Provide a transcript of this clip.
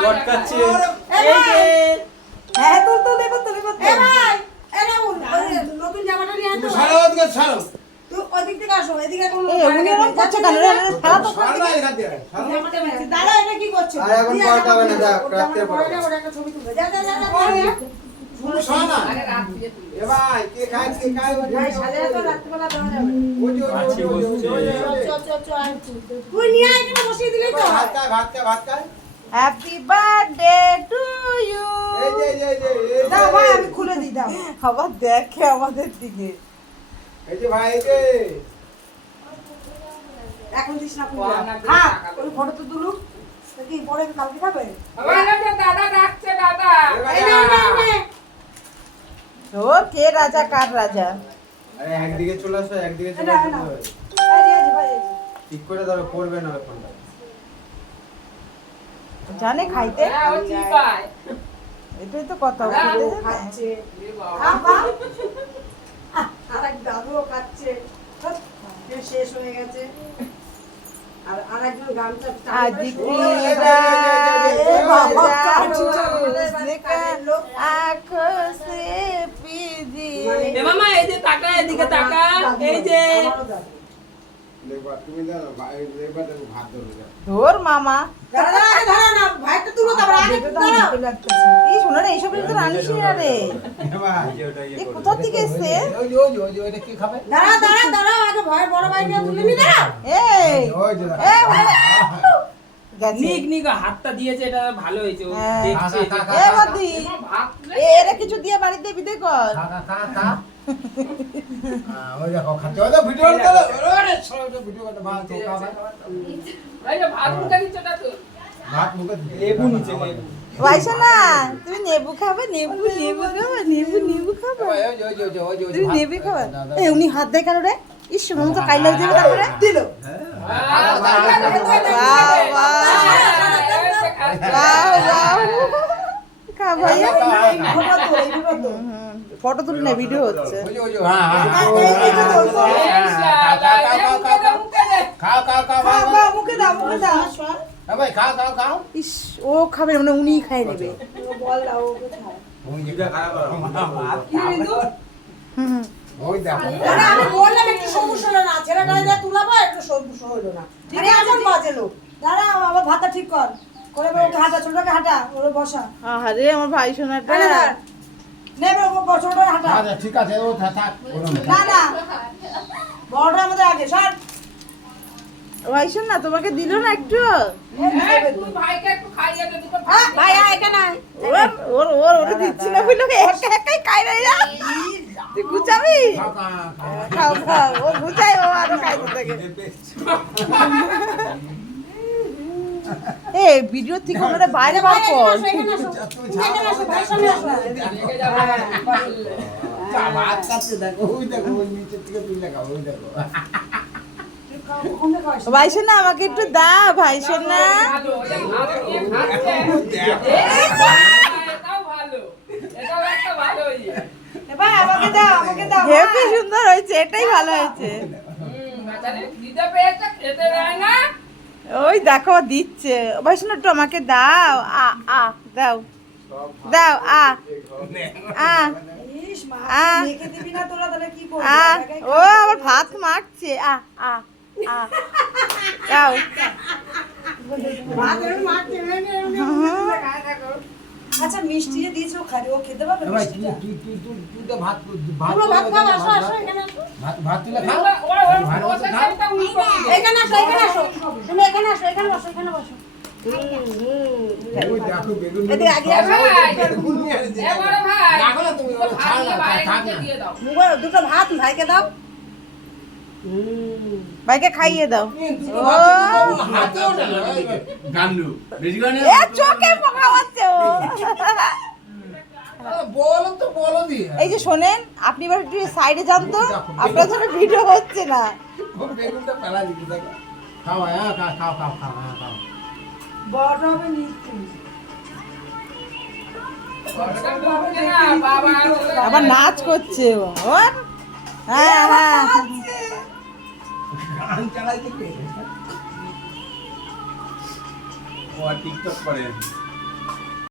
চটকাচ্ছে হ্যাঁ তো দেখো ভাই নতুন জামাটা নিয়ে আসো ছাড়ো ওদিকে ছাড়ো তুই ওদিক থেকে আসো এদিকে কোনো উনি এরকম করছে কেন রে? ছাড়া তো ছাড়ো না এখান দিয়ে ছাড়ো জামাটা মেরেছি দাদা এটা কি করছো আর এখন পড়াতে হবে না, যাক, রাত্রে পড়াবো। ওর একটা ছবি তুলে যা শুনো শোনো না এ ভাই কে খায় ভাই সাজায় তো রাত্রিবেলা দেওয়া যাবে ওই যে তুই নিয়ে আয় এখানে বসিয়ে দিলেই তো ভাত খায় হ্যাপি বার্থডে টু ইউ। এই যে দাও ভাই আমি খুলে দিই দাও আবার দেখে আমাদের দিকে। এই যে ভাই এই যে এখন দিস না খুলে হ্যাঁ ওই ফটো তো তুলু কি পরে কালকে খাবে দাদা ডাকছে দাদা এই নে ও কে রাজা কার রাজা? আরে একদিকে চলে আসো, একদিকে চলে না, আসো। না। এই যে ভাই ঠিক করে ধরো, পড়বে না ফোনটা। জানে খাইতে? হ্যাঁ ও চিপায় এটাই তো কথা। ও খাচ্ছে আরেক দাদুও খাচ্ছে শেষ হয়ে গেছে আর আরেকজন গামছা আদি টানবে। পিরা এ বাবা, आँखों से पीजिए। এ মামা এই যে তাকা এদিকে তাকা এই যে দেখবা তুমি জানো ভাই দেখবা তুমি ভাত ধরে যাও ধর মামা। দাঁড়া না ভাইটা তুলো তারপর আগে দাঁড়াও এই শোনো না, এইসব তো রানিস না রে। এ ভাই এই কোথা থেকে এসছে? ওই যে ওইটা কি খাবে দাঁড়াও আগে ভয় বড় ভাইটা তুলে নি দাঁড়াও এই ওই যে এই গেছে। নিক নিক হাতটা দিয়েছে এটা ভালো হয়েছে ও হ্যাঁ। দেখছে এ বাদি ভাত এরা কিছু দিয়ে বাড়িতে বিদে কর। খা ওই দেখো খাচ্ছে ওই তো ভিডিও করো আরে সবাই ভিডিও করতে ভাত তো খাবে এই যে ভাত মুখে দিচ্ছে না তো ভাত মুখে লেবু নিচে লেবু পয়সা না, তুমি নেবু খাবে? নেবু খাবে? নেবু খাবে? তুমি নেবু খাবে? এই উনি হাত দেয় কেন রে? ইস মন তো কাইলা দিবে তারপরে দিল। খা ভাইয়া। ফটো তুলে না, ভিডিও হচ্ছে। মুখে দাও ভাই খাও ইস ও খাবে না, মানে উনিই খাই নেবে। বল দাও ওকে খাও ওই দেখো আরে আমি বললাম একটু সমস্যা হলো না ছেলেটা যা তুলাবো একটু সমস্যা হলো না আরে আজন বাজে লোক দাঁড়া আবার ভাতটা ঠিক কর করে ওকে হাঁটা ছোটটাকে হাঁটা ওরে বসা আরে আমার ভাই সোনাটা। নেবে ও ছোটটা হাঁটা আচ্ছা ঠিক আছে ও থাক না বড়টা আমাদের আগে সর ভাই শোন না, তোমাকে দিল না একটু? তুই ভাইকে একটু খাইয়ে দে দুটো ভাই আয় এখানে আয় ওরে দিচ্ছি না বুঝলো, একাই খাই না যা। তুই গুছাবি? খাও ও গুছাই, ও আরো খাইতে থাকে। এই ভিডিও থেকে ওরা বাইরে বার কর। এখানে আসো এখানে আসো ভাই সামনে আসো রেখে যাবে ভাত খাচ্ছে দেখো ওই দেখো ওই নিচে থেকে তুলে খাও ওই দেখো ওখানে খাস ভাই শোন না, আমাকে একটু দাও ভাই শোন না। ভালো ওটা ভাত নিয়ে খাচ্ছে এটাও ভালো এটাও একটা ভালো ইয়ে ভাই আমাকে দাও হেবি সুন্দর হয়েছে, এটাই ভালো হয়েছে। বাচ্চারে দিতে পেয়েছে খেতে দেয় না ওই দেখো দিচ্ছে। ভাই শোন একটু আমাকে দাও। দাও দাও ইস মা আ। মেখে দিবি না তোরা তাহলে কি করবি ও আবার ভাত মাখছে। দাও। ভাত এরকম মাখতে খায় থাকো আচ্ছা মিষ্টি যে দিয়েছো খালি ও খেতে পারবে ভাই মিষ্টিটা তুই তো ভাত পুরো ভাত খাও আসো এখানে আসো ভাত তুলে খাও এখানে আসো তুমি এখানে আসো এখানে বসো ওই দেখো বেগুন এদিকে আগে আসো বেগুন নিয়ে আসছে এবারে ভাই রাখো না তুমি ওটা ছাড় না থাক না দিয়ে দাও দুটো ভাত ভাইকে দাও ভাইকে খাইয়ে দাও। হাতে ওঠে না গান্ডু বেশি করে এ চোখে পোকা হচ্ছে ও। বলো দিয়ে এই যে শোনেন, আপনি এবার একটু সাইডে যান তো, আপনার জন্য ভিডিও হচ্ছে না। বেগুনটা ফেলা দিতে দেখো খাও হ্যাঁ খাও হ্যাঁ খাও বড় হবে মিষ্টি বাবা আবার নাচ করছে ও। ওর? হ্যাঁ গান চালাইতে কে ও আর টিকটক করে